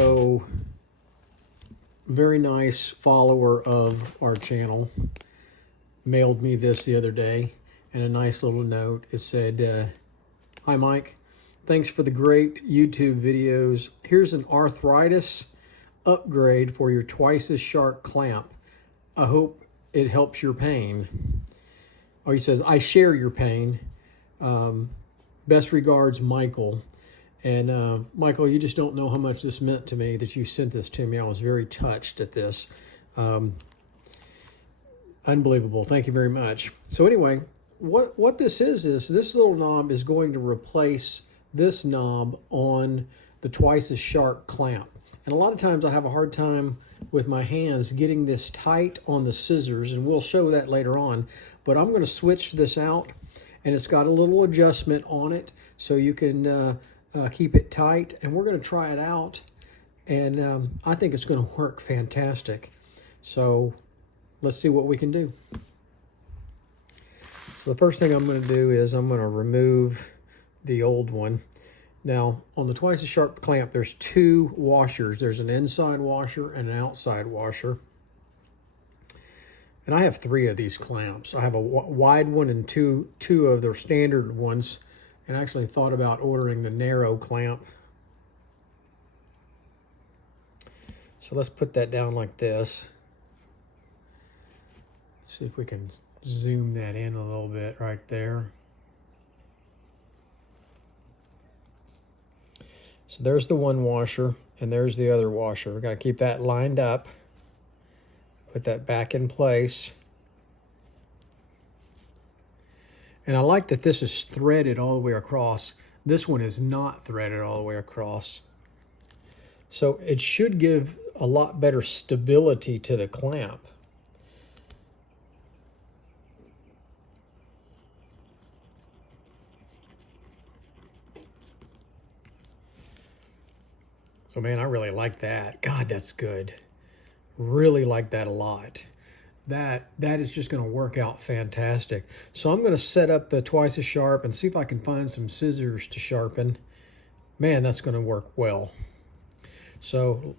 So, very nice follower of our channel mailed me this the other day, and a nice little note. It said, "Hi Mike, thanks for the great YouTube videos. Here's an arthritis upgrade for your twice as sharp clamp. I hope it helps your pain." Oh, he says, "I share your pain. Best regards, Michael." And Michael, you just don't know how much this meant to me that you sent this to me. I was very touched at this. Unbelievable. Thank you very much. So anyway, what this is this little knob is going to replace this knob on the twice as sharp clamp. And a lot of times I have a hard time with my hands getting this tight on the scissors, and we'll show that later on. But I'm going to switch this out, and it's got a little adjustment on it so you can keep it tight. And we're going to try it out, and I think it's going to work fantastic. So let's see what we can do. So the first thing I'm going to do is I'm going to remove the old one. Now, on the twice as sharp clamp, there's two washers. There's an inside washer and an outside washer. And I have three of these clamps. I have a wide one and two of the standard ones, and I actually thought about ordering the narrow clamp. So let's put that down like this. See if we can zoom that in a little bit right there. So there's the one washer, and there's the other washer. We've got to keep that lined up. Put that back in place. And I like that this is threaded all the way across. This one is not threaded all the way across. So it should give a lot better stability to the clamp. So man, I really like that. God, that's good. Really like that a lot. That is just going to work out fantastic. So I'm going to set up the twice as sharp and see if I can find some scissors to sharpen. Man, that's going to work well. So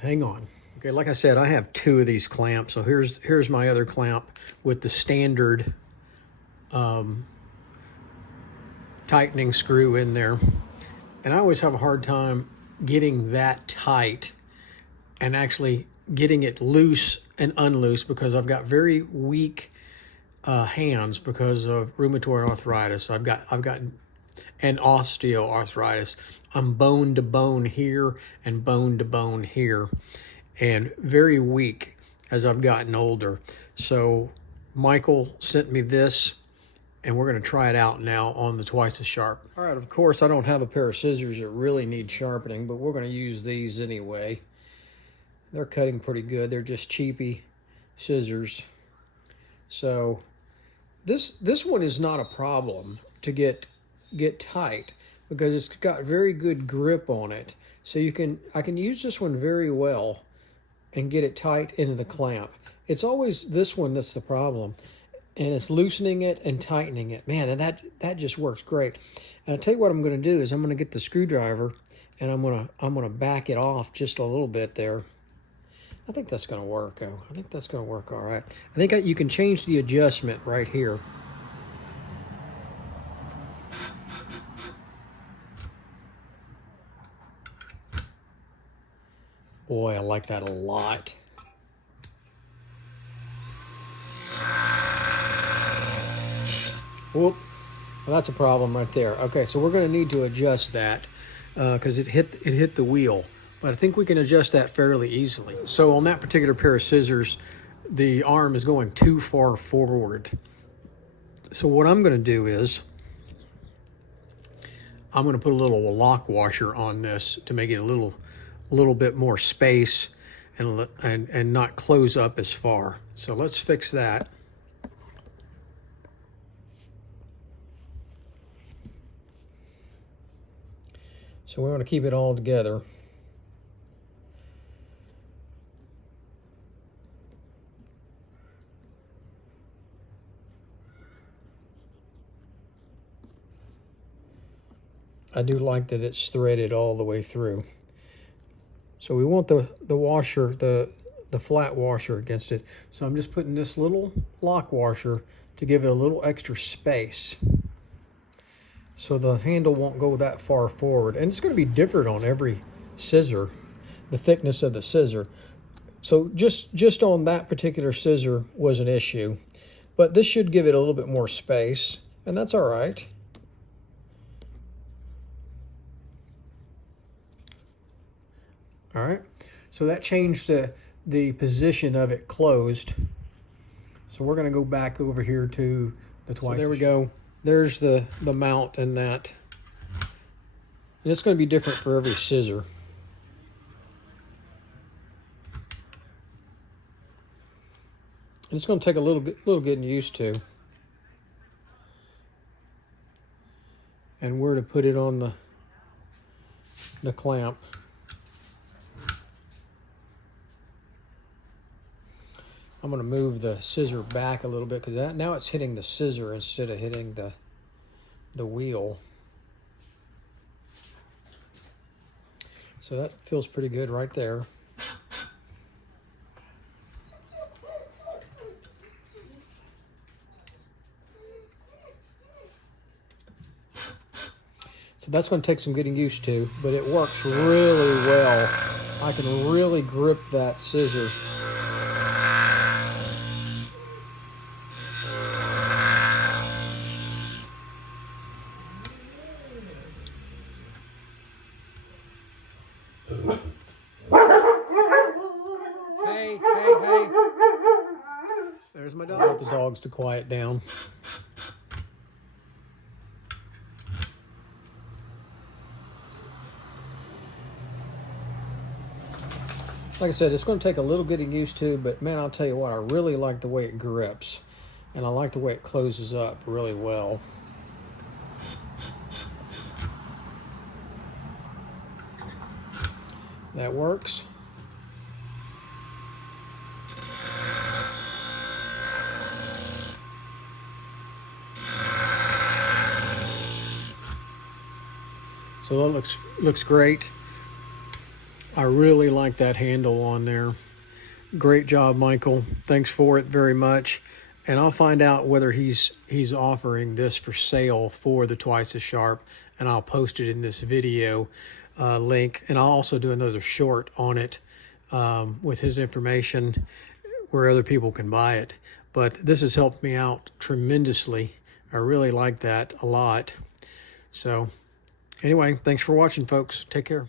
hang on. Okay, like I said, I have two of these clamps. So here's my other clamp with the standard tightening screw in there. And I always have a hard time getting that tight and actually getting it loose and unloose because I've got very weak hands because of rheumatoid arthritis. I've got and osteoarthritis. I'm bone to bone here and bone to bone here, and very weak as I've gotten older. So Michael sent me this, and we're going to try it out now on the twice as sharp. All right, of course, I don't have a pair of scissors that really need sharpening, but we're going to use these anyway. They're cutting pretty good. They're just cheapy scissors. So this one is not a problem to get tight because it's got very good grip on it. So I can use this one very well and get it tight into the clamp. It's always this one that's the problem. And it's loosening it and tightening it. Man, and that just works great. And I'll tell you what I'm going to do is I'm going to get the screwdriver and I'm going to back it off just a little bit there. I think that's going to work. Oh, I think that's going to work all right. I think you can change the adjustment right here. Boy, I like that a lot. Whoop. Well, that's a problem right there. Okay, so we're going to need to adjust that because it hit the wheel. But I think we can adjust that fairly easily. So on that particular pair of scissors, the arm is going too far forward. So what I'm going to do is I'm going to put a little lock washer on this to make it a little bit more space and not close up as far. So let's fix that. So we want to keep it all together. I do like that it's threaded all the way through. So we want the washer, the flat washer against it. So I'm just putting this little lock washer to give it a little extra space, so the handle won't go that far forward. And it's going to be different on every scissor, the thickness of the scissor. So just on that particular scissor was an issue, but this should give it a little bit more space, and that's all right. All right, so that changed the position of it closed. So we're going to go back over here to the twice. So there we go. There's the mount and that. And it's going to be different for every scissor. And it's going to take a little getting used to. And where to put it on the clamp. I'm going to move the scissor back a little bit because now it's hitting the scissor instead of hitting the wheel. So that feels pretty good right there. So that's going to take some getting used to, but it works really well. I can really grip that scissor. Hey. There's my dog. I want the dogs to quiet down. Like I said, it's going to take a little getting used to, but man, I'll tell you what, I really like the way it grips, and I like the way it closes up really well. That works. So that looks great. I really like that handle on there. Great job, Michael. Thanks for it very much. And I'll find out whether he's offering this for sale for the Twice as Sharp, and I'll post it in this video link. And I'll also do another short on it with his information where other people can buy it. But this has helped me out tremendously. I really like that a lot. So anyway, thanks for watching, folks. Take care.